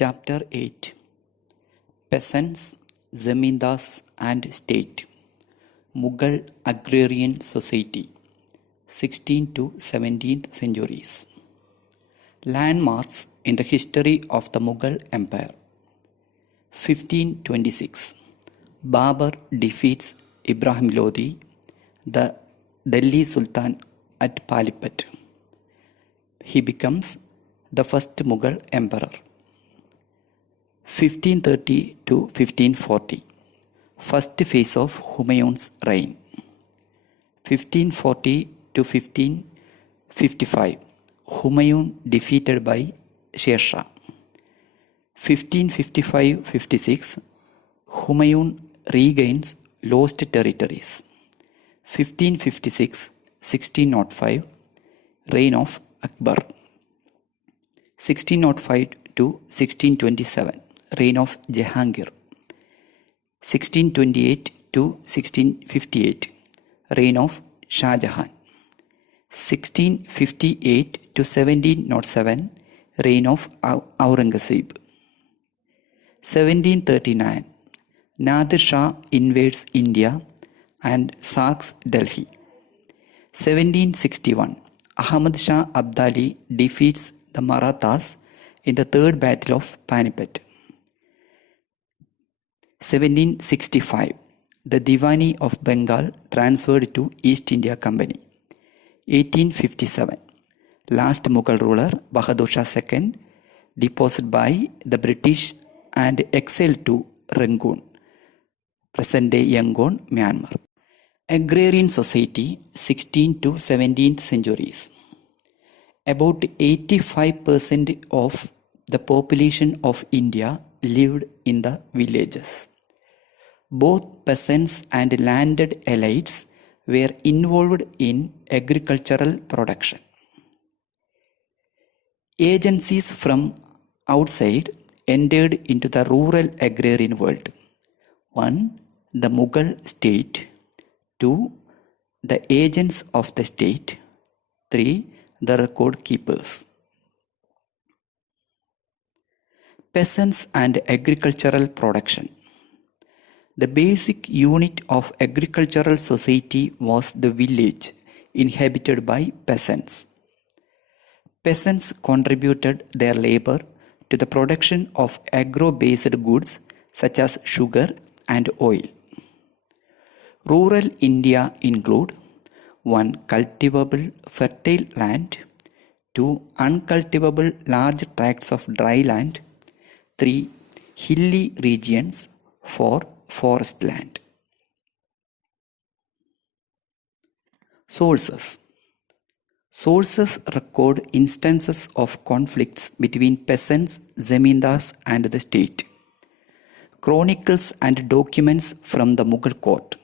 Chapter 8 Peasants, Zamindars and State Mughal Agrarian Society 16th to 17th centuries. Landmarks in the history of the Mughal Empire. 1526 Babur defeats Ibrahim Lodi, the Delhi Sultan at Panipat. He becomes the first Mughal emperor. 1530 to 1540 First phase of Humayun's reign. 1540 to 1555 Humayun defeated by Sher Shah. 1555-56 Humayun regains lost territories. 1556-1605 Reign of Akbar. 1605 to 1627 Reign of Jahangir. 1628 to 1658 Reign of Shah Jahan. 1658 to 1707 Reign of Aurangzeb. 1739 Nadir Shah invades India and sacks Delhi. 1761 Ahmad Shah Abdali defeats the Marathas in the Third Battle of Panipat. 1765 The Diwani of Bengal transferred to East India Company. 1857 Last Mughal ruler Bahadur Shah II deposed by the British and exiled to Rangoon, present-day Yangon, Myanmar. Agrarian Society 16th to 17th centuries. About 85% of the population of India lived in the villages. Both peasants and landed elites were involved in agricultural production. Agencies from outside entered into the rural agrarian world. 1. The Mughal state. 2. The agents of the state. 3. The record keepers. Peasants and agricultural production. The basic unit of agricultural society was the village inhabited by peasants. Peasants contributed their labor to the production of agro-based goods such as sugar and oil. Rural India include 1. Cultivable fertile land. 2. Uncultivable large tracts of dry land. 3. Hilly regions. 4. Forest land. Sources record instances of conflicts between peasants, zamindars and the state. Chronicles and documents from the Mughal court.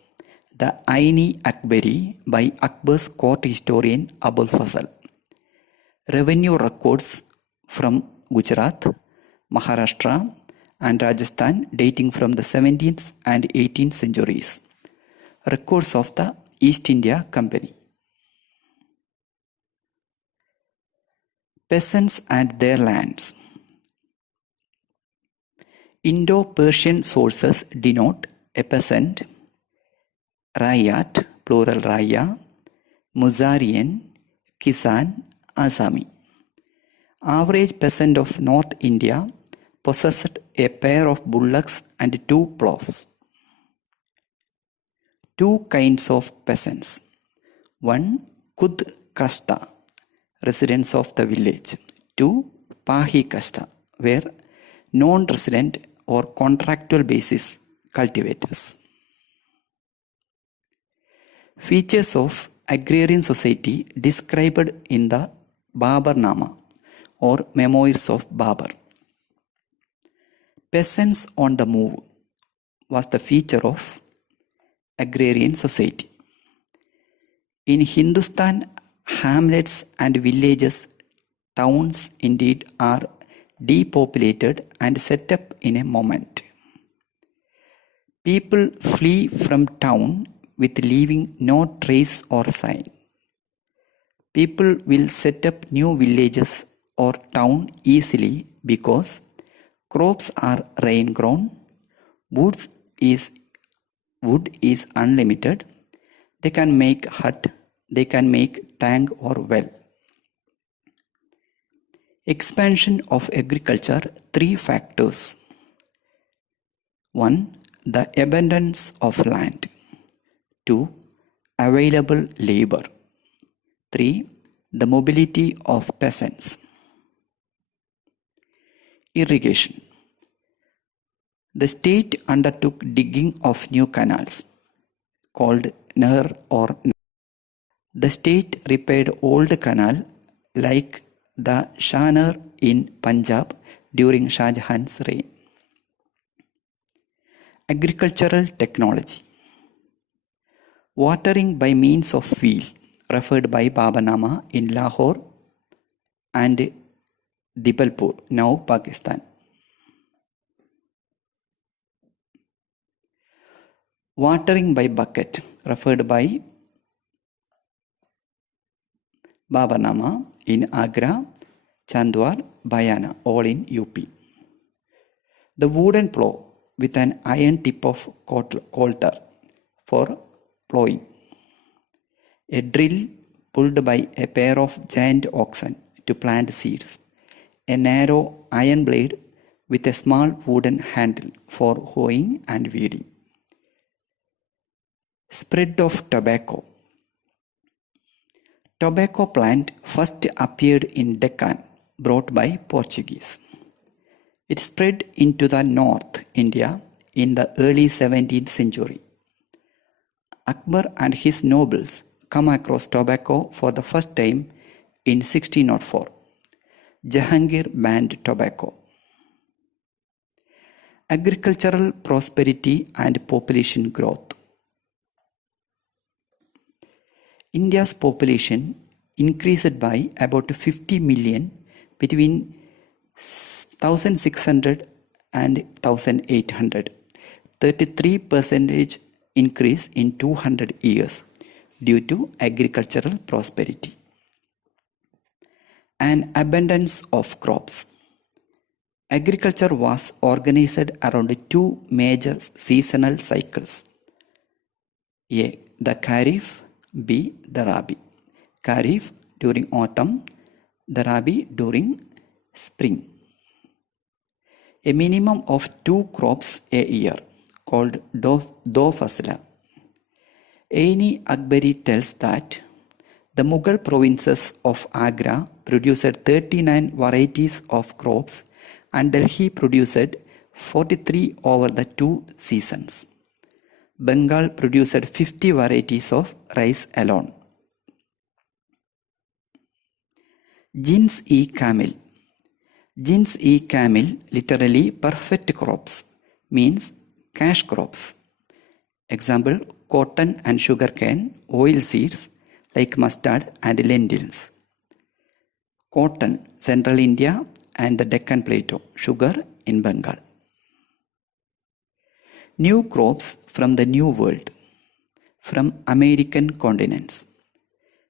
The Ain-i-Akbari by Akbar's court historian Abul Fazl. Revenue records from Gujarat, Maharashtra and Rajasthan dating from the 17th and 18th centuries. Records of the East India Company. Peasants and their lands. Indo-Persian sources denote a peasant, Rayat, plural Raya, Muzarian, Kisan, Asami. Average peasant of North India possessed a pair of bullocks and 2 ploughs. 2 kinds of peasants. 1. Kud Kasta, residents of the village. 2. Pahi Kasta, were non-resident or contractual basis cultivators. Features of agrarian society described in the Babarnama or Memoirs of Babur. Peasants on the move was the feature of agrarian society. In Hindustan, hamlets and villages, towns indeed are depopulated and set up in a moment. People flee from town with leaving no trace or sign. People will set up new villages or town easily because Crops are rain grown. Woods is Wood is unlimited. They can make hut, they can make tank or well. Expansion of agriculture, three factors. 1. The abundance of land. 2. Available labor. 3. The mobility of peasants. Irrigation. The state undertook digging of new canals called Nahr or the state repaired old canal like the Shanar in Punjab during Shah Jahan's reign. Agricultural technology. Watering by means of wheel, referred by Babanama in Lahore and Dibalpur, now Pakistan. Watering by bucket, referred by Babanama in Agra, Chandwar, Bayana, all in UP. The wooden plough with an iron tip of coulter for ploughing. A drill pulled by a pair of giant oxen to plant seeds. A narrow iron blade with a small wooden handle for hoeing and weeding. Spread of tobacco. Tobacco plant first appeared in Deccan, brought by Portuguese. It spread into the North India in the early 17th century. Akbar and his nobles come across tobacco for the first time in 1604. Jahangir banned tobacco. Agricultural prosperity and population growth. India's population increased by about 50 million between 1600 and 1800, 33% increase in 200 years due to agricultural prosperity. An abundance of crops. Agriculture was organized around two major seasonal cycles. A. The Kharif. B. The Rabi. Kharif during autumn, the Rabi during spring. A minimum of two crops a year called do fasla. Aini Akbari tells that the Mughal provinces of Agra produced 39 varieties of crops and Delhi produced 43 over the two seasons. Bengal produced 50 varieties of rice alone. Jins-e-Kamil. Jins-e-Kamil, literally perfect crops, means cash crops. Example, cotton and sugarcane, oil seeds like mustard and lentils. Cotton, Central India and the Deccan Plateau, sugar in Bengal. New crops from the New World, from American continents.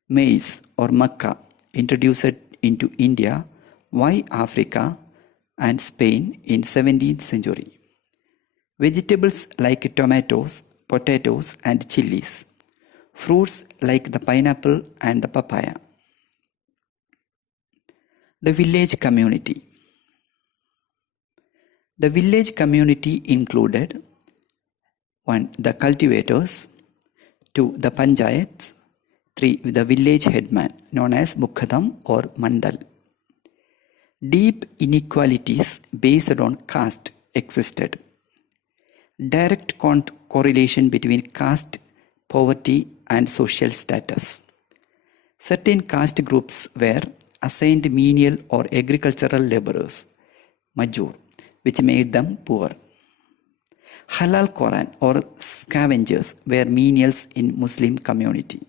Maize or maca, introduced into India, via Africa and Spain in 17th century. Vegetables like tomatoes, potatoes and chilies. Fruits like the pineapple and the papaya. The village community. The village community included 1. The cultivators. 2. The Panchayats. 3. The village headman known as Mukhadam or Mandal. Deep inequalities based on caste existed. Direct correlation between caste, poverty and social status. Certain caste groups were assigned menial or agricultural laborers, majur, which made them poor. Halal Quran or scavengers were menials in Muslim community.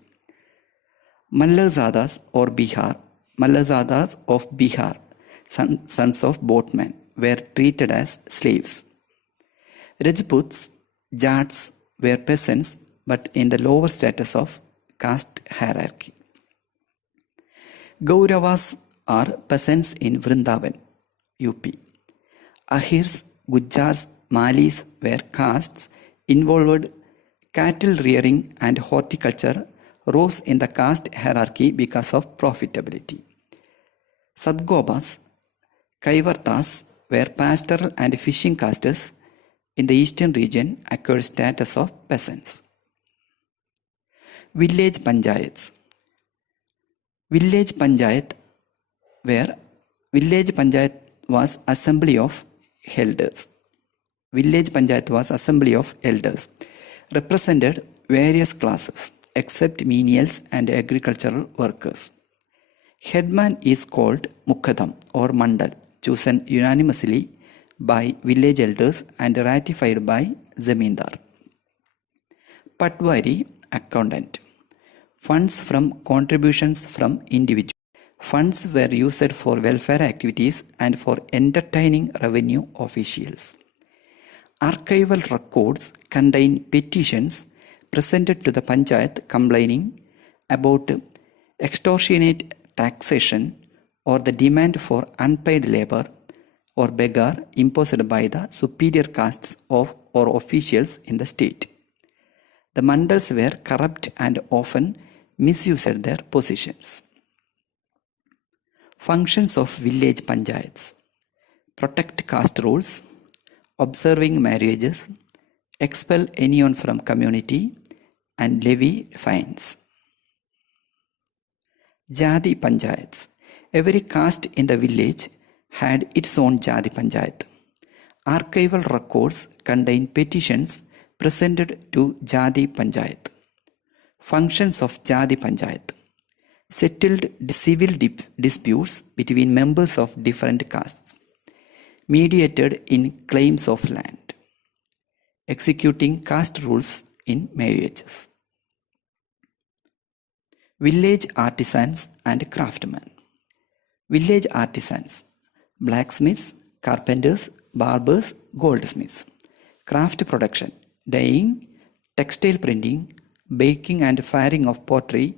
Mallazadas or Mallazadas of Bihar, sons of boatmen, were treated as slaves. Rajputs, Jats were peasants but in the lower status of caste hierarchy. Gauravas are peasants in Vrindavan, UP. Ahirs, Gujars, Malis were castes involved. Cattle rearing and horticulture rose in the caste hierarchy because of profitability. Sadgobas, Kaivartas were pastoral and fishing castes in the eastern region acquired status of peasants. Village Panchayats. Village Panchayat was assembly of elders. Village Panchayat was assembly of elders, represented various classes except menials and agricultural workers. Headman is called Mukhadam or Mandal, chosen unanimously by village elders and ratified by Zamindar. Patwari, accountant. Funds from contributions from individuals. Funds were used for welfare activities and for entertaining revenue officials. Archival records contain petitions presented to the Panchayat complaining about extortionate taxation or the demand for unpaid labor or beggar imposed by the superior castes of or officials in the state. The mandals were corrupt and often misused their positions. Functions of village panchayats: protect caste rules, observing marriages, expel anyone from community, and levy fines. Jati Panchayats. Every caste in the village had its own Jati Panchayat. Archival records contain petitions presented to Jati Panchayat. Functions of Jati Panchayat: settled civil disputes between members of different castes, mediated in claims of land, executing caste rules in marriages. Village artisans and craftsmen. Village artisans: blacksmiths, carpenters, barbers, goldsmiths. Craft production: dyeing, textile printing, baking and firing of pottery,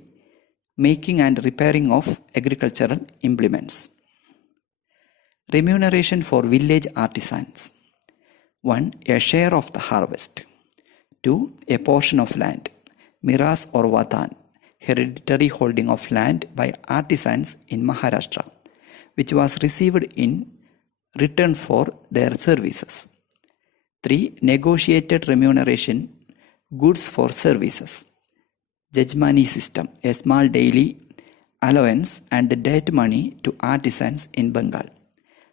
making and repairing of agricultural implements. Remuneration for village artisans: 1. A share of the harvest. 2. A portion of land, miras or vatan, hereditary holding of land by artisans in Maharashtra, which was received in return for their services. 3. Negotiated remuneration, goods for services. Jajmani system, a small daily allowance and debt money to artisans in Bengal.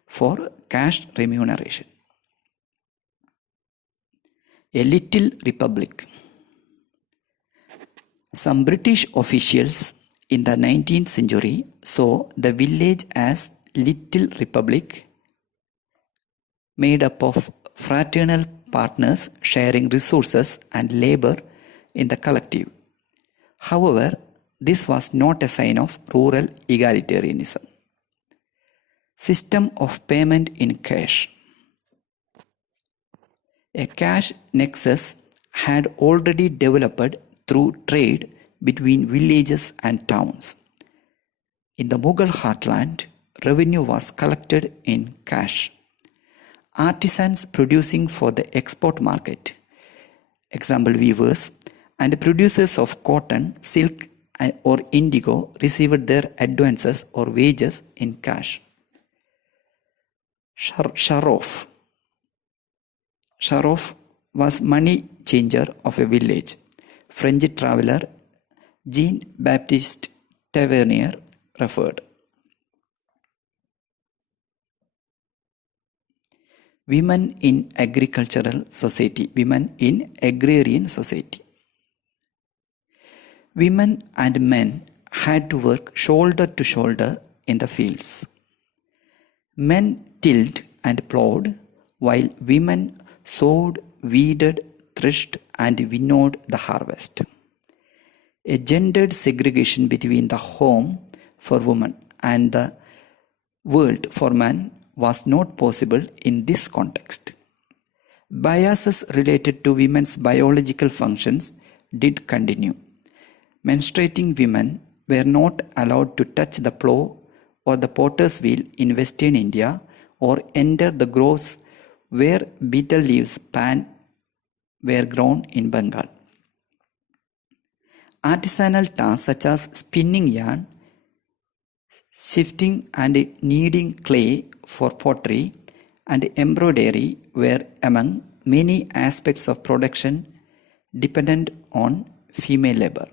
4. Cash remuneration. A little republic. Some British officials in the 19th century saw the village as little republic made up of fraternal partners sharing resources and labor in the collective. However, this was not a sign of rural egalitarianism. System of payment in cash. A cash nexus had already developed through trade between villages and towns. In the Mughal heartland, revenue was collected in cash. Artisans producing for the export market, example weavers, and producers of cotton, silk, or indigo received their advances or wages in cash. Sharof. Sharof was money changer of a village. French traveller Jean-Baptiste Tavernier referred. Women in agricultural society, women in agrarian society. Women and men had to work shoulder to shoulder in the fields. Men tilled and plowed, while women sowed, weeded, threshed, and winnowed the harvest. A gendered segregation between the home for women and the world for men was not possible in this context. Biases related to women's biological functions did continue. Menstruating women were not allowed to touch the plow or the potter's wheel in Western India or enter the groves where betel leaves pan were grown in Bengal. Artisanal tasks such as spinning yarn, shifting and kneading clay for pottery, and embroidery were among many aspects of production dependent on female labor.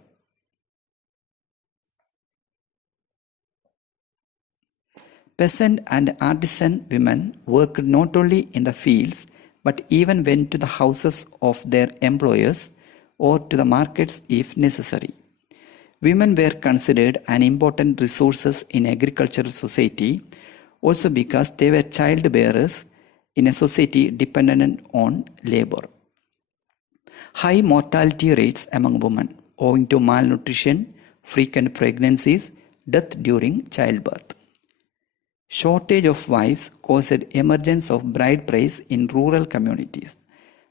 Peasant and artisan women worked not only in the fields but even went to the houses of their employers or to the markets if necessary. Women were considered an important resource in agricultural society also because they were child bearers in a society dependent on labor. High mortality rates among women owing to malnutrition, frequent pregnancies, death during childbirth. Shortage of wives caused emergence of bride price in rural communities.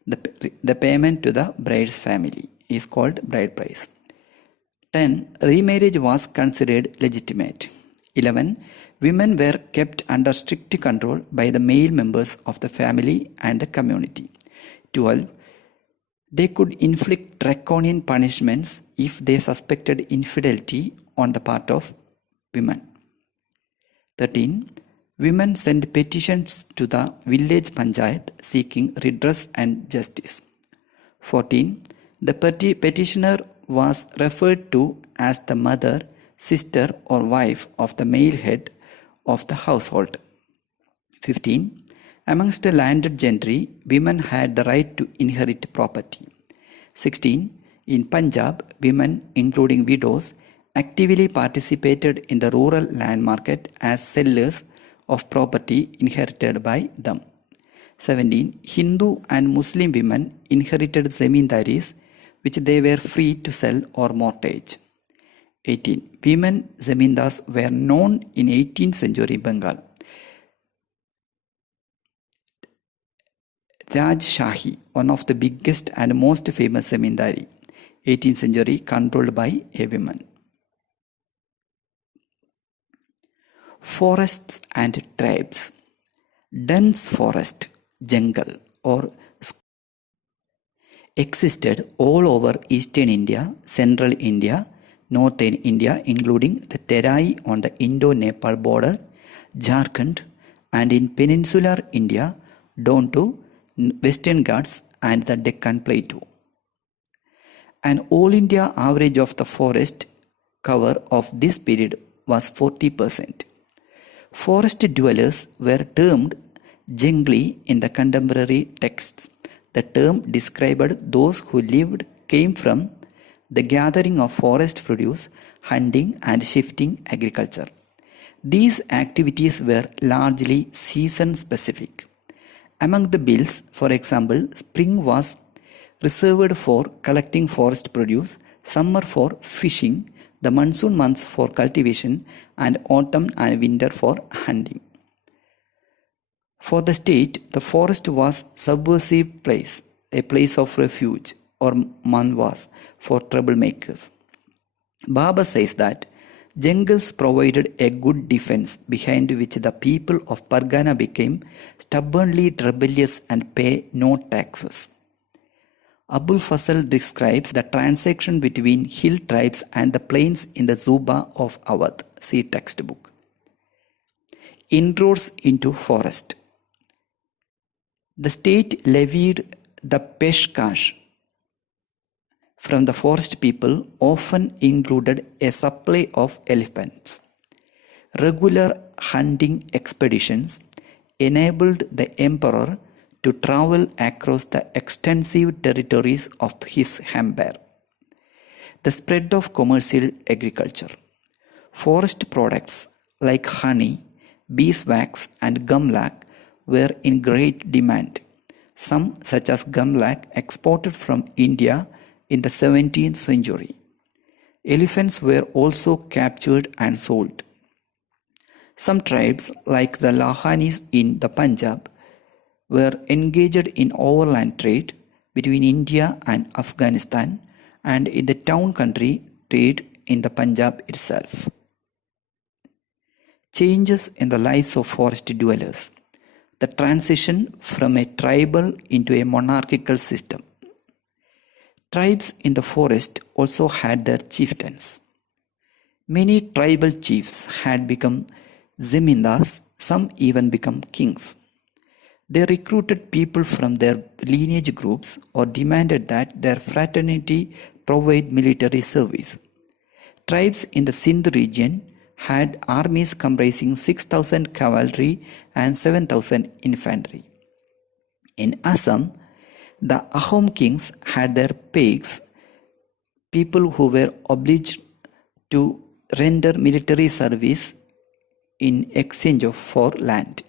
The payment to the bride's family is called bride price. 10. Remarriage was considered legitimate. 11. Women were kept under strict control by the male members of the family and the community. 12. They could inflict draconian punishments if they suspected infidelity on the part of women. 13. Women sent petitions to the village panchayat seeking redress and justice. 14. The petitioner was referred to as the mother, sister or wife of the male head of the household. 15. Amongst the landed gentry, women had the right to inherit property. 16. In Punjab, women, including widows, actively participated in the rural land market as sellers of property inherited by them. 17. Hindu and Muslim women inherited zamindaris which they were free to sell or mortgage. 18. Women zamindars were known in 18th century Bengal. Rajshahi, one of the biggest and most famous zamindari, 18th century, controlled by a woman. Forests and tribes. Dense forest, jungle or existed all over eastern India, central India, northern India including the Terai on the Indo-Nepal border, Jharkhand, and in peninsular India down to Western Ghats and the Deccan Plateau. An all India average of the forest cover of this period was 40%. Forest dwellers were termed jungli in the contemporary texts. The term described those who came from the gathering of forest produce, hunting and shifting agriculture. These activities were largely season specific. Among the bills, for example, spring was reserved for collecting forest produce, summer for fishing, the monsoon months for cultivation, and autumn and winter for hunting. For the state, the forest was subversive place, a place of refuge, or manvas for troublemakers. Baba says that jungles provided a good defense behind which the people of Pargana became stubbornly rebellious and pay no taxes. Abul Fasal describes the transaction between hill tribes and the plains in the Zuba of Awadh. See textbook. Inroads into forest. The state levied the peshkash from the forest people, often included a supply of elephants. Regular hunting expeditions enabled the emperor to travel across the extensive territories of his empire. The spread of commercial agriculture. Forest products like honey, beeswax and gumlac were in great demand. Some, such as gumlac, exported from India in the 17th century. Elephants were also captured and sold. Some tribes, like the Lahanis in the Punjab, were engaged in overland trade between India and Afghanistan and in the town country trade in the Punjab itself. Changes in the lives of forest dwellers. the transition from a tribal into a monarchical system. Tribes in the forest also had their chieftains. Many tribal chiefs had become Zamindars, some even become kings. They recruited people from their lineage groups or demanded that their fraternity provide military service. Tribes in the Sindh region had armies comprising 6,000 cavalry and 7,000 infantry. In Assam, the Ahom kings had their Pegs, people who were obliged to render military service in exchange for land.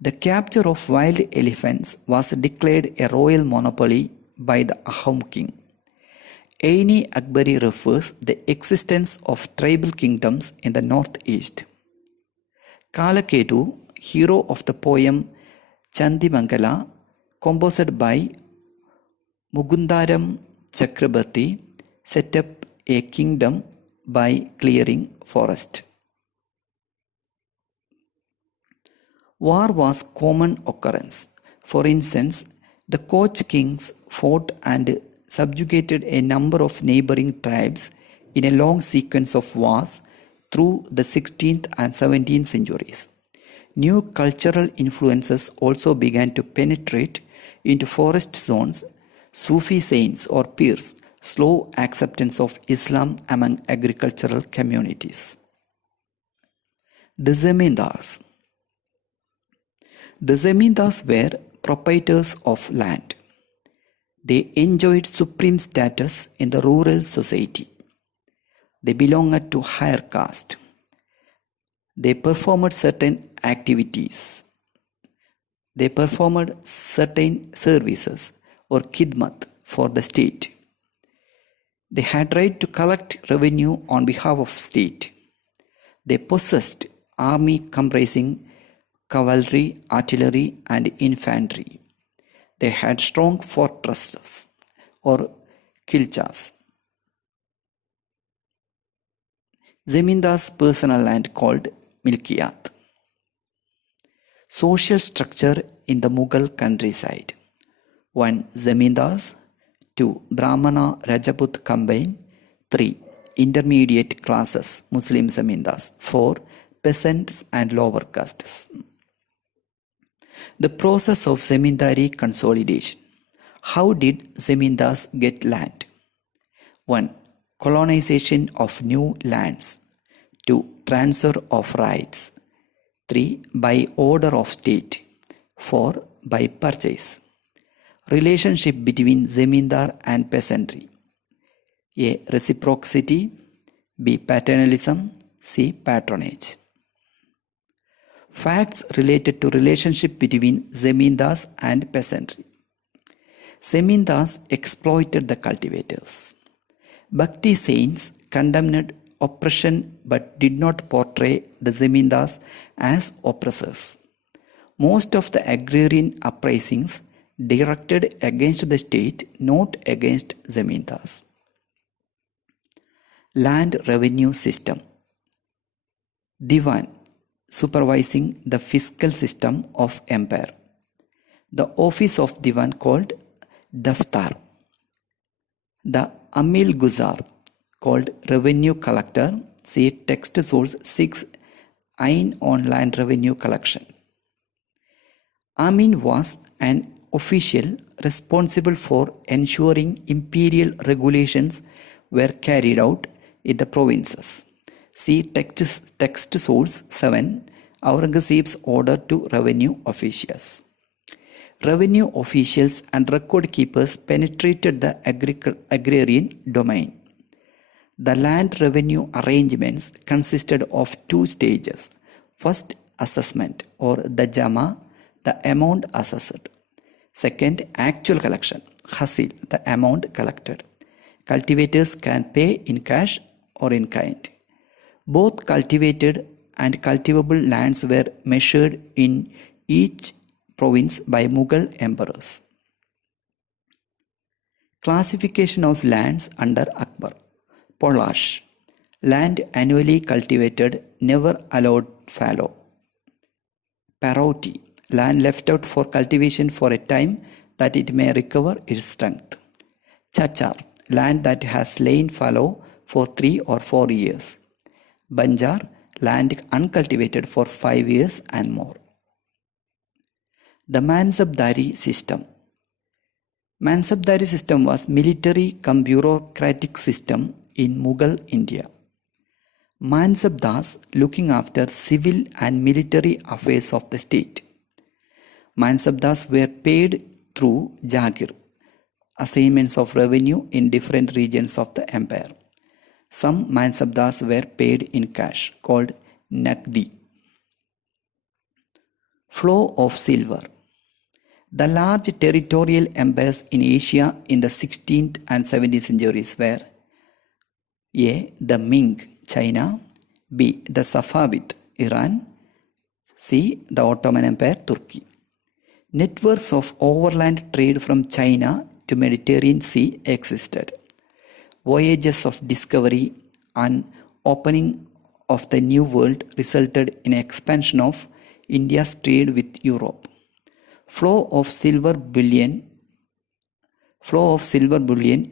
The capture of wild elephants was declared a royal monopoly by the Ahom king. Aini Akbari refers the existence of tribal kingdoms in the northeast. Kalaketu, hero of the poem Chandimangala, composed by Mugundaram Chakrabarti, set up a kingdom by clearing forest. War was common occurrence. For instance, the Koch kings fought and subjugated a number of neighboring tribes in a long sequence of wars through the 16th and 17th centuries. New cultural influences also began to penetrate into forest zones. Sufi saints or pirs, slow acceptance of Islam among agricultural communities. The Zamindars. The Zamindars were proprietors of land. They enjoyed supreme status in the rural society. They belonged to higher caste. They performed certain activities. They performed certain services or khidmat for the state. They had right to collect revenue on behalf of state. They possessed army comprising cavalry, artillery, and infantry. They had strong fortresses or kilchas. Zamindar's personal land called Milkiyat. Social structure in the Mughal countryside. 1. Zamindars. 2. Brahmana Rajput combine. 3. Intermediate classes Muslim Zamindars. 4. Peasants and lower castes. The process of Zamindari consolidation. How did Zamindars get land? 1. Colonization of new lands. 2. Transfer of rights. 3. By order of state. 4. By purchase. Relationship between Zamindar and peasantry. A. Reciprocity. B. Paternalism. C. Patronage. Facts related to relationship between Zamindars and peasantry. Zamindars exploited the cultivators. Bhakti saints condemned oppression but did not portray the Zamindars as oppressors. Most of the agrarian uprisings directed against the state, not against Zamindars. Land revenue system. Diwan, supervising the fiscal system of empire. The office of Diwan called Daftar. The Amil Guzar called revenue collector. See text source 6, Ain on land revenue collection. Amin was an official responsible for ensuring imperial regulations were carried out in the provinces. See text source 7, Aurangzeb's order to revenue officials. Revenue officials and record keepers penetrated the agrarian domain. The land revenue arrangements consisted of 2 stages. First, assessment or the jama, the amount assessed. Second, actual collection, hasil, the amount collected. Cultivators can pay in cash or in kind. Both cultivated and cultivable lands were measured in each province by Mughal emperors. Classification of lands under Akbar. Polash, land annually cultivated, never allowed fallow. Paroti, land left out for cultivation for a time that it may recover its strength. Chachar, land that has lain fallow for 3 or 4 years. Banjar, land uncultivated for 5 years and more. The Mansabdari system. Mansabdari system was military cum bureaucratic system in Mughal India. Mansabdars looking after civil and military affairs of the state. Mansabdars were paid through Jagir, assignments of revenue in different regions of the empire. Some Mansabdars were paid in cash, called Naqdi. Flow of silver. The large territorial empires in Asia in the 16th and 17th centuries were A. The Ming, China, B. The Safavid, Iran, C. The Ottoman Empire, Turkey. Networks of overland trade from China to Mediterranean Sea existed. Voyages of discovery and opening of the New World resulted in expansion of India's trade with Europe. Flow of silver bullion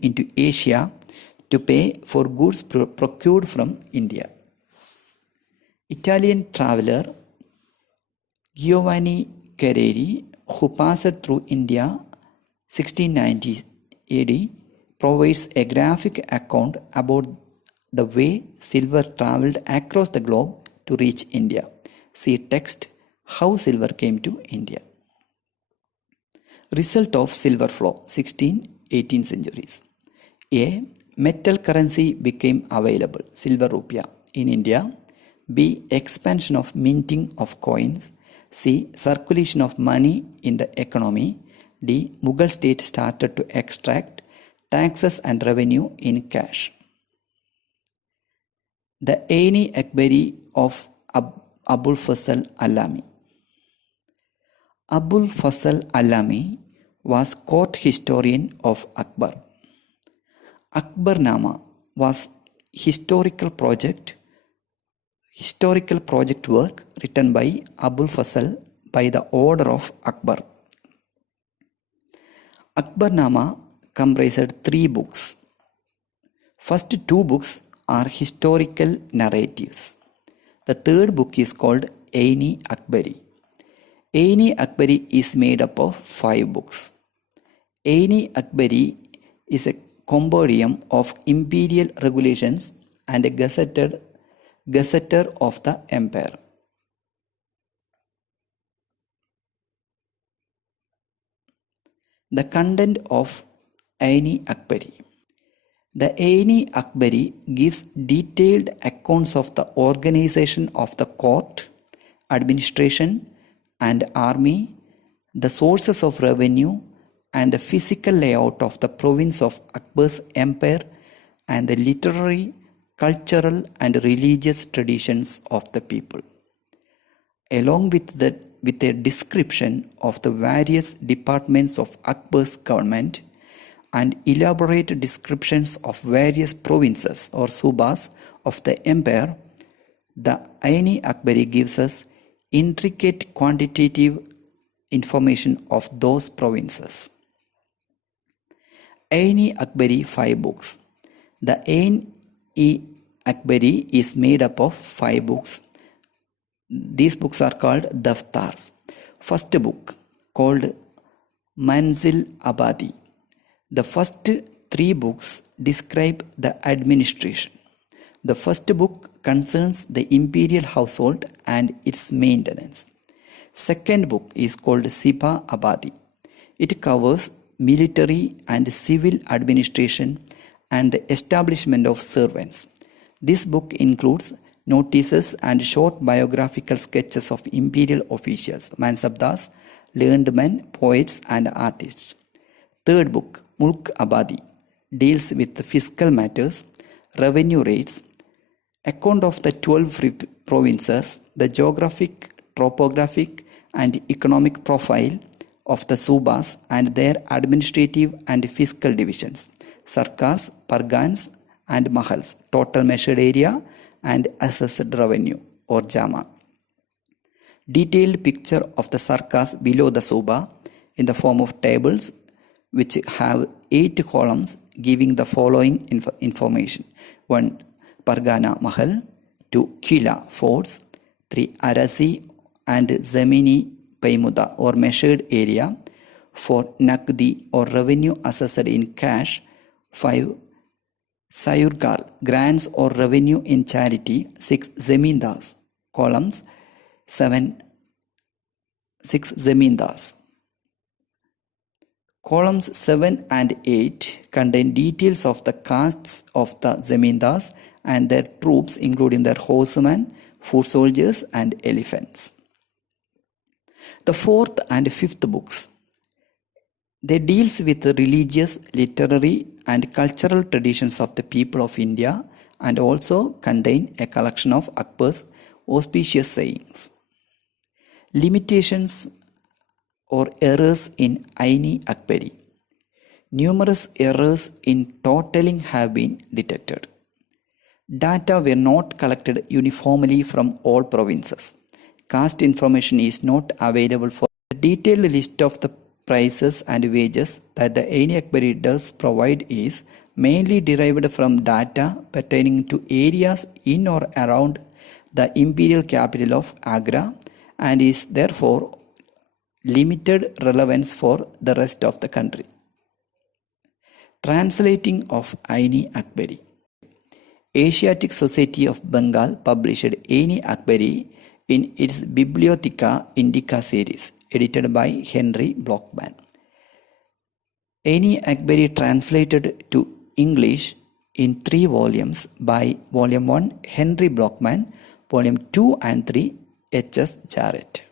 into Asia to pay for goods procured from India. Italian traveler Giovanni Carreri, who passed through India 1690 AD, provides a graphic account about the way silver traveled across the globe to reach India. See text, How Silver Came to India. Result of silver flow, 16th-18th centuries. A. Metal currency became available, silver rupia, in India. B. Expansion of minting of coins. C. Circulation of money in the economy. D. Mughal state started to extract taxes and revenue in cash. The Aini Akbari of Abul Fasal Alami. Abul Fasal Alami was court historian of Akbar. Akbarnama was historical project work written by Abul Fasal by the order of Akbar. Akbarnama comprised 3 books. First 2 books are historical narratives. The third book is called Aini Akbari. Aini Akbari is made up of 5 books. Aini Akbari is a compendium of imperial regulations and a gazetteer of the empire. The content of Aini Akbari. The Aini Akbari gives detailed accounts of the organization of the court, administration, and army, the sources of revenue, and the physical layout of the province of Akbar's empire, and the literary, cultural, and religious traditions of the people, along with a description of the various departments of Akbar's government and elaborate descriptions of various provinces or subas of the empire. The Aini Akbari gives us intricate quantitative information of those provinces. Aini Akbari 5 books. The Aini Akbari is made up of 5 books. These books are called Daftars. First book called Manzil Abadi. The first 3 books describe the administration. The first book concerns the imperial household and its maintenance. Second book is called Sipa Abadi. It covers military and civil administration and the establishment of servants. This book includes notices and short biographical sketches of imperial officials, mansabdars, learned men, poets, and artists. Third book, Mulk Abadi, deals with the fiscal matters, revenue rates, account of the 12 provinces, the geographic, topographic, and economic profile of the subas and their administrative and fiscal divisions, sarkars, pargans, and mahals, total measured area, and assessed revenue or jama. Detailed picture of the sarkas below the soba in the form of tables which have 8 columns giving the following information. 1. Pargana Mahal. 2. Kila Forts. 3. Arasi and Zamini Paimuda or measured area. 4. Nakdi or revenue assessed in cash. 5. Sayurgal grants or revenue in charity. 6. Zamindars columns. 7. 6 Zamindars. Columns 7 and 8 contain details of the castes of the Zamindars and their troops, including their horsemen, foot soldiers and elephants. The 4th and 5th books, they deals with the religious, literary and cultural traditions of the people of India and also contain a collection of Akbar's auspicious sayings. Limitations or errors in Aini Akbari. Numerous errors in totaling have been detected. Data were not collected uniformly from all provinces. Caste information is not available for the detailed list of the prices and wages that the Aini Akbari does provide is mainly derived from data pertaining to areas in or around the imperial capital of Agra and is therefore limited relevance for the rest of the country. Translating of Aini Akbari. Asiatic Society of Bengal published Aini Akbari in its Bibliotheca Indica series, edited by Henry Blockman. Aini Akbari translated to English in 3 volumes by Volume 1 Henry Blockman, Volume 2 and 3 H.S. Jarrett.